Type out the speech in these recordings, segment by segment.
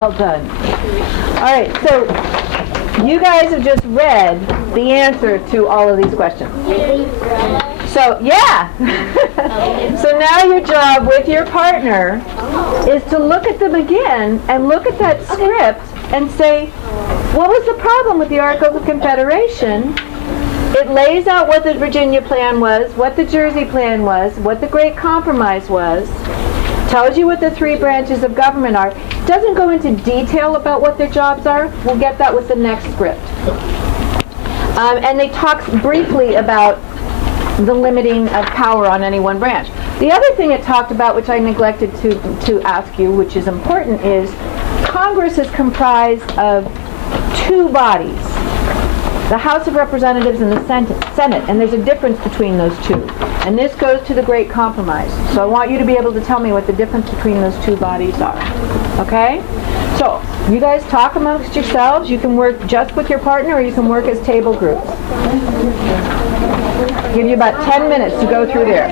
Well done. All right, so you guys have just read the answer to all of these questions. So, yeah. So now your job with your partner is to look at them again and look at that script and say, what was the problem with the Articles of Confederation? It lays out what the Virginia Plan was, what the Jersey Plan was, what the Great Compromise was, tells you what the three branches of government are. Doesn't go into detail about what their jobs are. We'll get that with the next script. And they talk briefly about the limiting of power on any one branch. The other thing it talked about, which I neglected to ask you, which is important, is Congress is comprised of two bodies, the House of Representatives and the Senate, and there's a difference between those two. And this goes to the Great Compromise. So I want you to be able to tell me what the difference between those two bodies are. Okay? So, you guys talk amongst yourselves. You can work just with your partner or you can work as table groups. Give you about 10 minutes to go through there.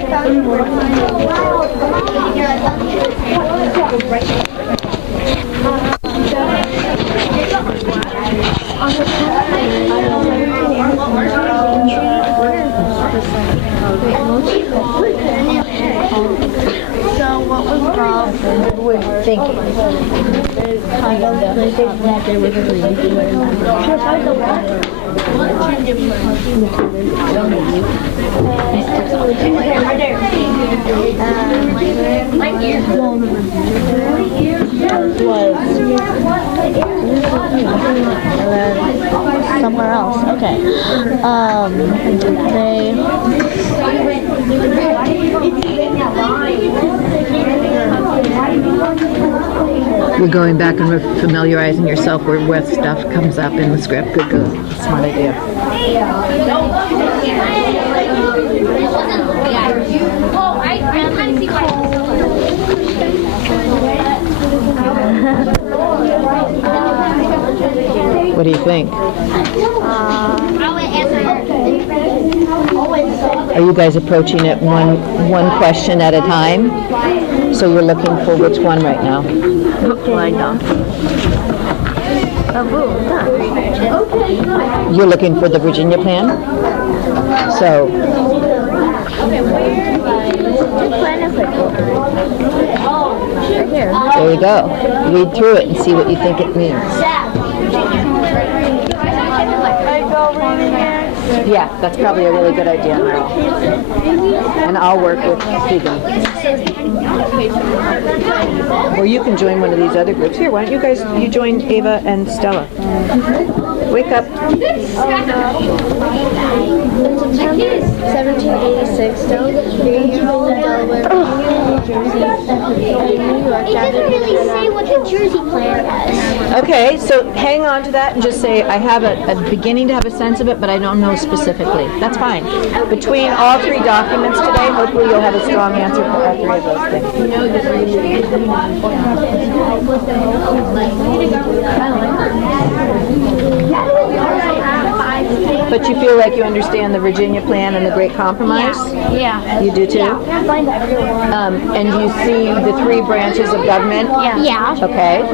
So what was the problem with thinking? Somewhere else. Okay. You're going back and familiarizing yourself with what stuff comes up in the script. Good. Smart idea. What do you think? Are you guys approaching it one question at a time? So you're looking for which one right now? You're looking for the Virginia Plan? So there you go. Read through it and see what you think it means. Yeah, that's probably a really good idea, Meryl. And I'll work with Keegan. Or you can join one of these other groups. Here, why don't you guys, you join Ava and Stella. Wake up. 1786, delegates from Delaware, New Jersey, New York. It doesn't really say what the Jersey Plan was. Okay, so hang on to that and just say, I have a beginning to have a sense of it, but I don't know specifically. That's fine. Between all three documents today, hopefully you'll have a strong answer for all three of those things. But you feel like you understand the Virginia Plan and the Great Compromise? Yeah. You do too? And you see the three branches of government? Yeah. Okay.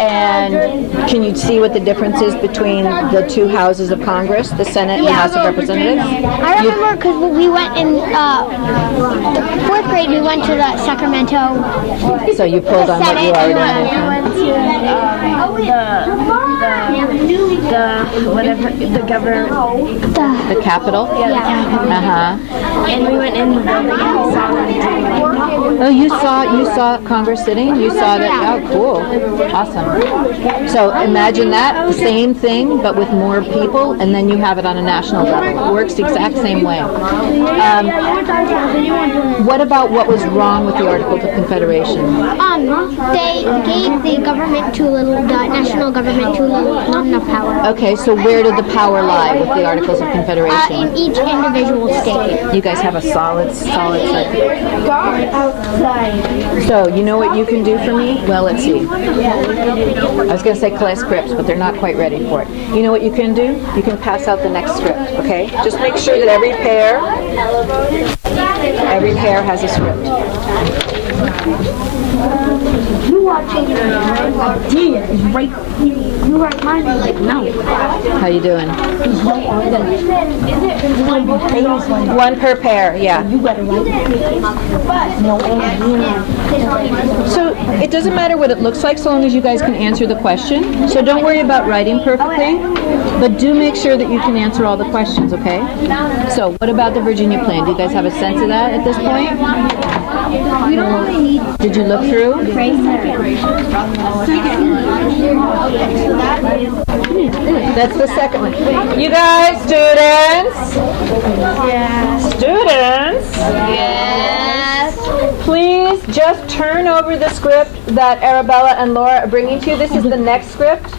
And can you see what the difference is between the two houses of Congress, the Senate and the House of Representatives? I remember because we went in fourth grade, we went to the Sacramento So you pulled on what you already we know. went to the government, The Capitol? yeah. And we went in the building and we saw them. Oh, you saw Congress sitting? You saw that? Oh, cool. Awesome. So imagine that, the same thing, but with more people, and then you have it on a national level. It works the exact same way. What about what was wrong with the Articles of Confederation? They gave the government too little, the national government too little, not enough power. Okay, so where did the power lie with the Articles of Confederation? In each individual state. You guys have a solid set. So, you know what you can do for me? Well, let's see. I was going to say class scripts, but they're not quite ready for it. You know what you can do? You can pass out the next script, okay? Just make sure that every pair has a script. You watching idea is right. You write mine like no. How you doing? One per pair, yeah. You gotta write no. So it doesn't matter what it looks like so long as you guys can answer the question. So don't worry about writing perfectly, but do make sure that you can answer all the questions, okay? So what about the Virginia plan? Do you guys have a sense of that at this point? We don't really need. Did you look through? That's the second one. You guys, students? Students? Yes. Please just turn over the script that Arabella and Laura are bringing to you. This is the next script.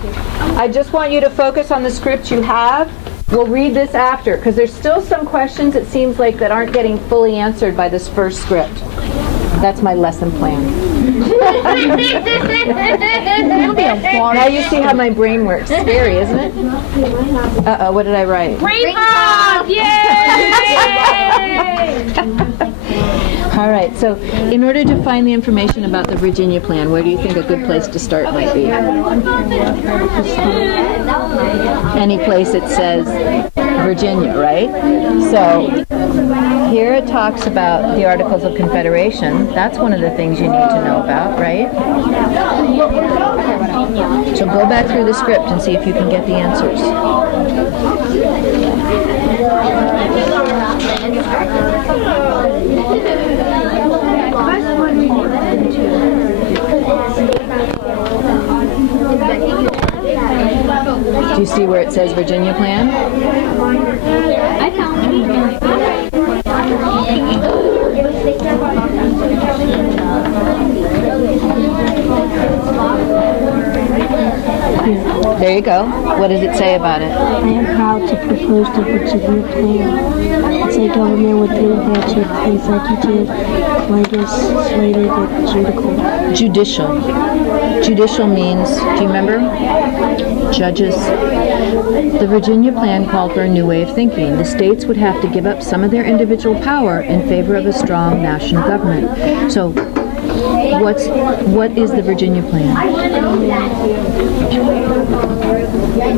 I just want you to focus on the script you have. We'll read this after, because there's still some questions, it seems like, that aren't getting fully answered by this first script. That's my lesson plan. Now you see how my brain works. Scary, isn't it? Uh-oh, what did I write? Brain pop! Yay! All right, so in order to find the information about the Virginia plan, where do you think a good place to start might be? Any place it says Virginia, right? So here it talks about the Articles of Confederation. That's one of the things you need to know about, right? So go back through the script and see if you can get the answers. Do you see where it says Virginia plan? I found it. There you go. What does it say about it? I am proud to propose the Virginia plan. It's a government with three branches: executive, legislative, and judicial. Judicial. Judicial means, do you remember? Judges. The Virginia plan called for a new way of thinking. The states would have to give up some of their individual power in favor of a strong national government. So, what is the Virginia plan?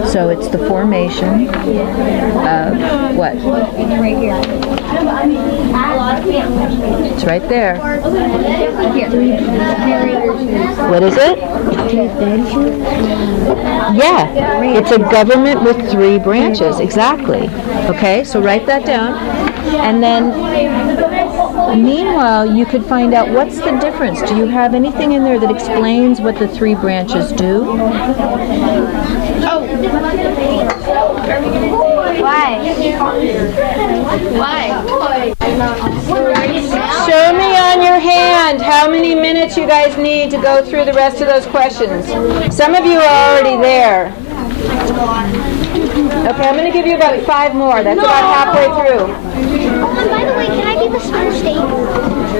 So it's the formation of what? It's right there. What is it? Yeah, it's a government with three branches, exactly. Okay, so write that down. And then, meanwhile, you could find out what's the difference. Do you have anything in there that explains what the three branches do? Why? Why? Show me on your hand how many minutes you guys need to go through the rest of those questions. Some of you are already there. Okay, I'm going to give you about 5 more. That's about halfway through. By the way, can I be the small state?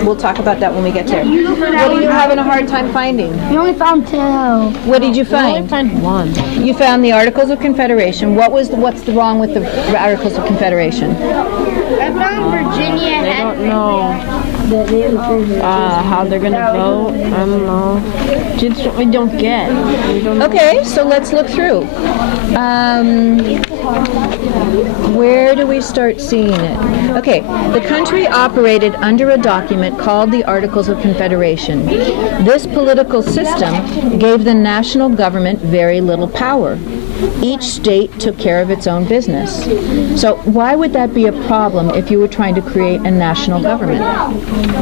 We'll talk about that when we get there. What are you having a hard time finding? We only found 2. What did you find? found 1. You found the Articles of Confederation. What's wrong with the Articles of Confederation? I found Virginia. They don't know how they're gonna vote. I don't know. Just we don't get. We don't know. Okay, so let's look through. Where do we start seeing it? Okay, the country operated under a document called the Articles of Confederation. This political system gave the national government very little power. Each state took care of its own business. So why would that be a problem if you were trying to create a national government?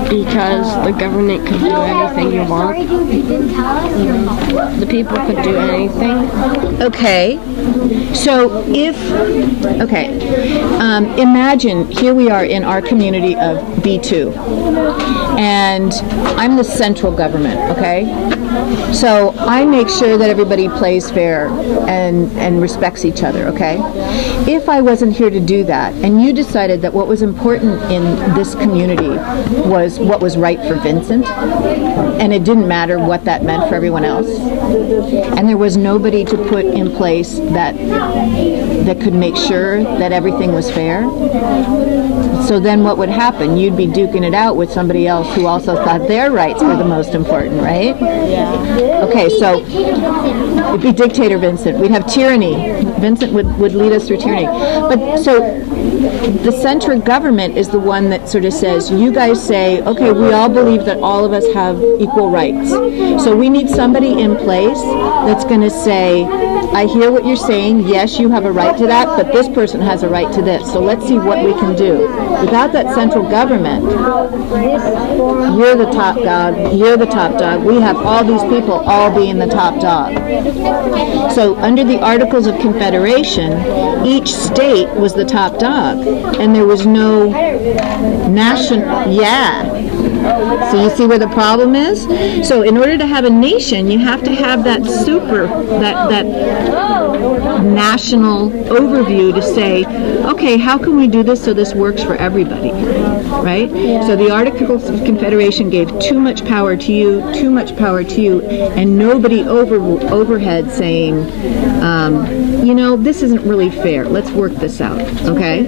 Because the government could do anything you want. The people could do anything. Okay, so imagine here we are in our community of B2, and I'm the central government, okay? So I make sure that everybody plays fair and respects each other, okay? If I wasn't here to do that, and you decided that what was important in this community was what was right for Vincent, and it didn't matter what that meant for everyone else, and there was nobody to put in place that could make sure that everything was fair, so then what would happen? You'd be duking it out with somebody else who also thought their rights were the most important, right? Okay, so it'd be dictator Vincent. We'd have tyranny. Vincent would lead us through tyranny. But so the central government is the one that sort of says, you guys say, okay, we all believe that all of us have equal rights. So we need somebody in place that's going to say, I hear what you're saying. Yes, you have a right to that, but this person has a right to this. So let's see what we can do. Without that central government, you're the top dog, you're the top dog. We have all these people all being the top dog. So under the Articles of Confederation, each state was the top dog, and there was no national, So you see where the problem is? So in order to have a nation, you have to have that that national overview to say, okay, how can we do this so this works for everybody, right? So the Articles of Confederation gave too much power to you, and nobody overhead saying, this isn't really fair. Let's work this out, okay?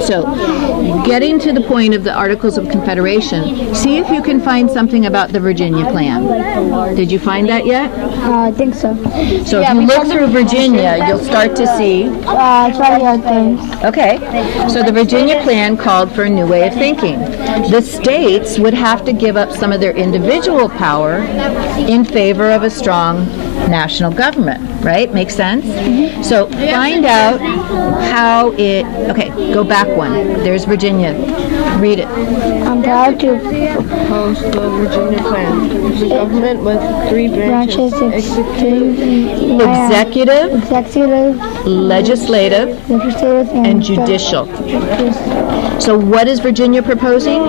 So getting to the point of the Articles of Confederation, see if you can find something about the Virginia Plan. Did you find that yet? I think so. So if you look through Virginia, you'll start to see. It's right here, things. Okay. So the Virginia Plan called for a new way of thinking. The states would have to give up some of their individual power in favor of a strong national government, right? Makes sense? Mm-hmm. So find out how it, go back one. There's Virginia. Read it. I'm proud to Propose the Virginia Plan. It's a government with 3 branches. Executive, legislative, and judicial. So what is Virginia proposing?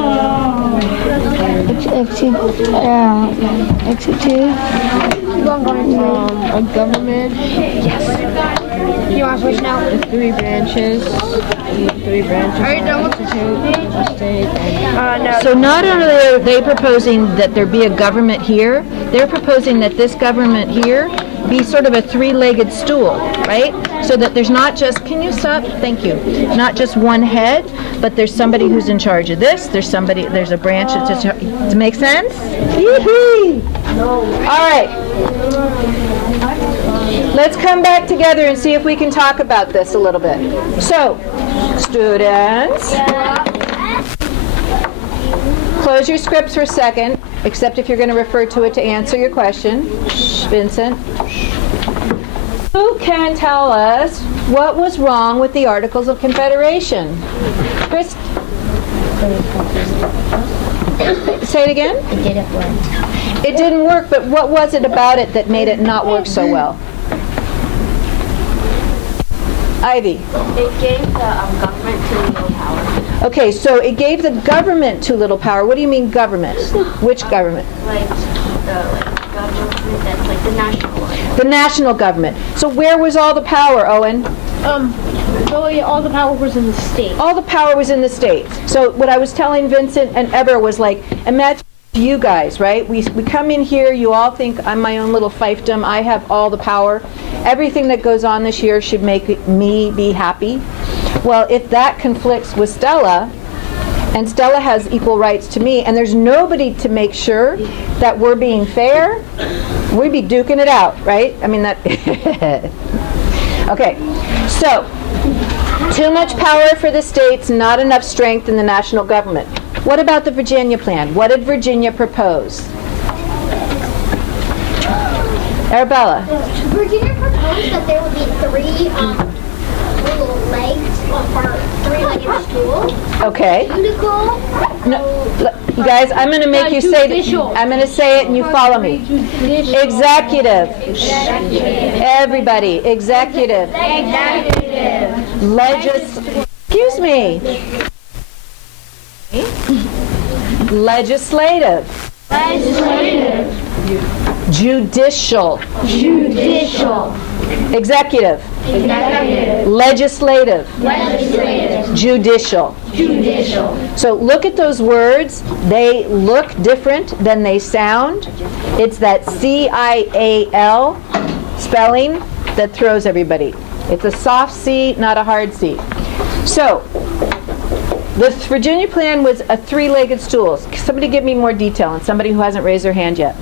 Executive. A government. Yes. You want to switch now? With 3 branches. 3 branches. Are you done with the state? So not only are they proposing that there be a government here, they're proposing that this government here be sort of a 3-legged stool, right? So that there's not just, can you stop? Thank you. Not just one head, but there's somebody who's in charge of this, there's a branch that's to make sense? Yee-hee! All right. Let's come back together and see if we can talk about this a little bit. So, students, close your scripts for a second, except if you're going to refer to it to answer your question. Shh, Vincent. Who can tell us what was wrong with the Articles of Confederation? Chris? Say it again? It didn't work. It didn't work, but what was it about it that made it not work so well? Ivy? It gave the government too little power. Okay, so it gave the government too little power. What do you mean government? Which government? Like the government that's like the national one. The national government. So where was all the power, Owen? Really, all the power was in the state. All the power was in the states. So what I was telling Vincent and Eber was like, imagine you guys, right? We come in here, you all think I'm my own little fiefdom, I have all the power. Everything that goes on this year should make me be happy. Well, if that conflicts with Stella, and Stella has equal rights to me, and there's nobody to make sure that we're being fair, we'd be duking it out, right? I mean, that... Okay, so, too much power for the states, not enough strength in the national government. What about the Virginia Plan? What did Virginia propose? Arabella? Virginia proposed that there would be 3 little legs or 3-legged stool. Okay. Unical. No, you guys, I'm going to make you say it. I'm going to say it and you follow me. Executive. Everybody. Executive. Excuse me. Legislative. Judicial. Executive. Legislative. Judicial. So look at those words. They look different than they sound. It's that C-I-A-L spelling that throws everybody. It's a soft C, not a hard C. So the Virginia Plan was a 3-legged stool. Somebody give me more detail, and somebody who hasn't raised their hand yet.